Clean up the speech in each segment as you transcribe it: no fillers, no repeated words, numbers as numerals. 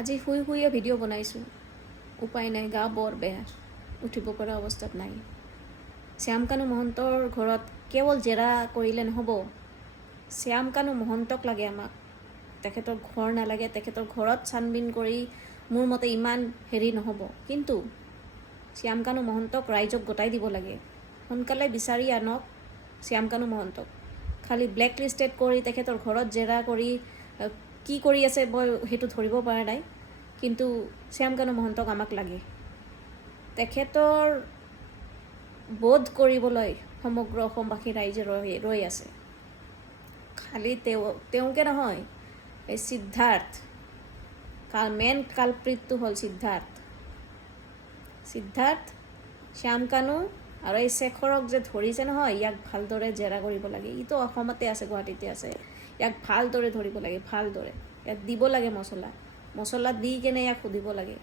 আজি শুই শুইয়ে ভিডিঅ' বনাইছোঁ। উপায় নাই, গা বৰ বেয়া, উঠিব পৰা অৱস্থাত নাই। শ্যামকানু মহন্তৰ ঘৰত কেৱল জেৰা কৰিলে নহ'ব, শ্যামকানু মহন্তক লাগে আমাক। তেখেতৰ ঘৰ নালাগে, তেখেতৰ ঘৰত ছানবিন কৰি মোৰ মতে ইমান হেৰি নহ'ব। কিন্তু শ্যামকানু মহন্তক ৰাইজক গতাই দিব লাগে। সোনকালে বিচাৰি আনক শ্যামকানু মহন্তক। খালি ব্লেক লিষ্টেড কৰি তেখেতৰ ঘৰত জেৰা কৰি কি কৰি আছে মই সেইটো ধৰিব পৰা নাই, কিন্তু শ্যামকানু মহন্তক আমাক লাগে। তেখেতৰ বোধ কৰিবলৈ সমগ্ৰ অসমবাসী ৰাইজে ৰৈ আছে। খালি তেওঁকে নহয়, এই সিদ্ধাৰ্থ মেইন কালপ্ৰিটটো হ'ল সিদ্ধাৰ্থ, শ্যামকানু আৰু এই শেখৰক যে ধৰিছে নহয়, ইয়াক ভালদৰে জেৰা কৰিব লাগে। ইটো অসমতে আছে, গুৱাহাটীতে আছে। ইয়াক ভালদৰে ধৰিব লাগে, ভালদৰে ইয়াক দিব লাগে মছলা দি কেনে ইয়াক সুধিব লাগে।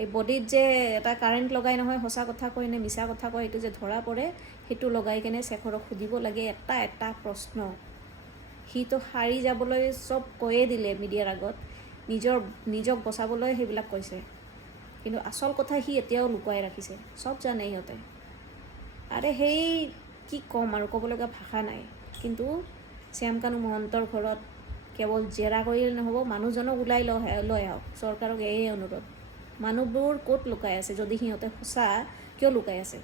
এই বডিত যে এটা কাৰেণ্ট লগাই নহয়, সঁচা কথা কয় নে মিছা কথা কয়, সেইটো যে ধৰা পৰে, সেইটো লগাই কেনে শেখৰক সুধিব লাগে এটা প্ৰশ্ন। সিটো সাৰি যাবলৈ চব কৈয়ে দিলে মিডিয়াৰ আগত, নিজক বচাবলৈ সেইবিলাক কৈছে, কিন্তু আচল কথা সি এতিয়াও লুকুৱাই ৰাখিছে। চব জানে সিহঁতে। আৰে সেই কি ক'ম আৰু, ক'ব লগা ভাষা নাই। কিন্তু শ্যামকানু মহন্তৰ ঘৰত কেৱল জেৰা কৰিলে নহ'ব, মানুহজনক ওলাই লৈ আহক। চৰকাৰক এই অনুৰোধ, মানুহবোৰ ক'ত লুকাই আছে? যদি সিহঁতে সঁচা, কিয় লুকাই আছে?